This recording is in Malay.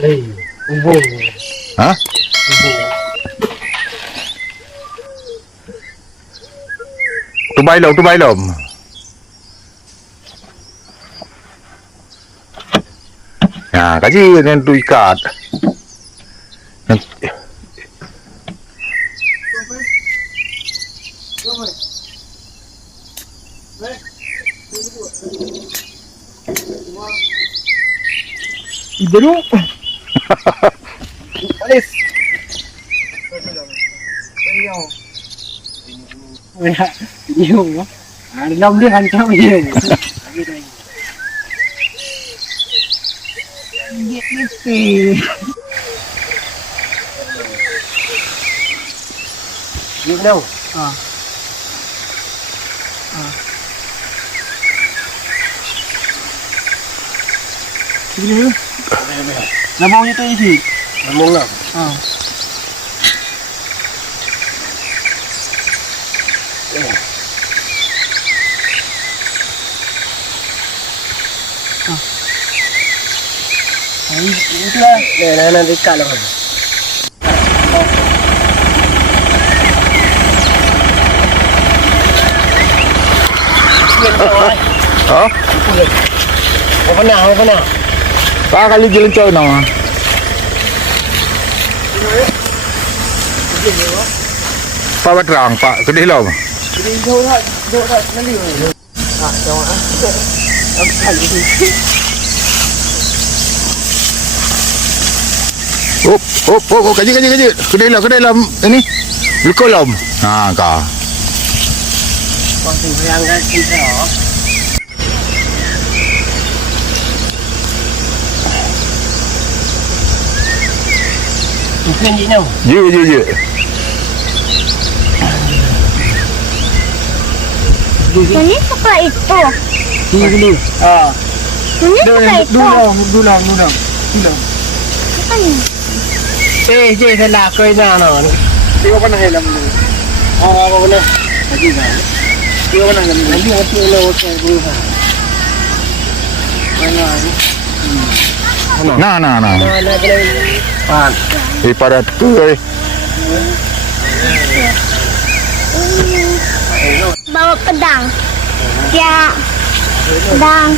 Umbong. Ha? Umbong. Tu bailom. Ya, kaji dengan tu ikat. Ibu. Alis. Yêu quá. Long đứa anh cháu yêu. Yêu đâu? Ini. Namanya itu isi. Namong lah. Itulah. Nanti kalau. Oh? Apa nak? Pak kali jalan cau nama. Pak baterang, Pak kedih lom. Jadi jauh lah nanti. Jauh Oh, kaji. Kedih lah ini. Berkolom. Ha, kah. Còn yang kan kita. Mungkin ni no. Ya. Ini suka itu. Dulu. Ini suka itu. Dulu. Apa ni? Je dah kau ina no. Dia apa nak helam dulu. Apa nak? Lagi dah. Dia apa nak helam dulu. Dia apa nak okey dulu. Mana? Nah. Pan. Pada tu Bawa pedang. Ya. Pedang.